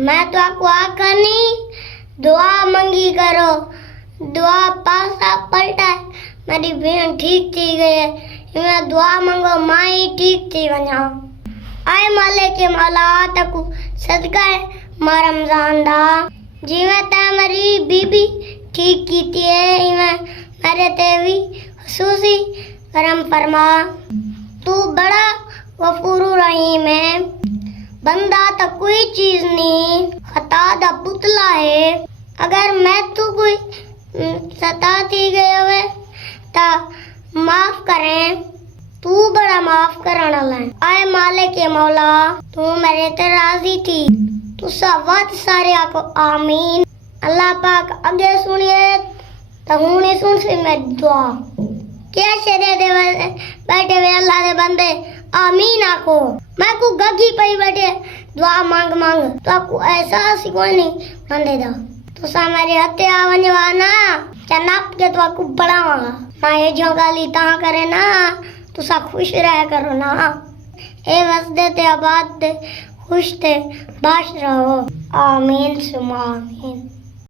मैं तो आपको आखनी दुआ मंगी करो, दुआ पासा पलटा है। मेरी बहन ठीक थी गई, मैं दुआ मंगो माई ठीक थी वना। आए माले के मौला तक सदका है मां रमजान दा, जिवें ते मेरी बीबी ठीक कीती है इवें मेरे ते भी खुसूसी करम फरमा। तू बड़ा गफूर रहीम है, बंदा तो कोई चीज नहीं, खता दा पुतला है। अगर मैं तू कोई सताती गए हुए ता माफ करें, तू बड़ा माफ करने वाला है। आए माले के मौला तू मेरे ते राजी थी, तू सब सारे आको आमीन। अल्लाह पाक आगे सुनिए तो हुने सुन से मैं दुआ क्या शरे दे बैठे हुए अल्लाह दे बंदे आमीन आको। मैं को गगी पई बैठे दुआ मांग मांग तो आपको एहसास ही कोई नहीं बंदे दा। तो सा मेरे हथे आवने वाना चनाप के तो आपको बढ़ावांगा। मां ये जो गाली ता करे ना तो सा खुश रह करो ना, ए वसदे ते आबाद दे खुश ते बाश रहो। आमीन सुमा आमीन।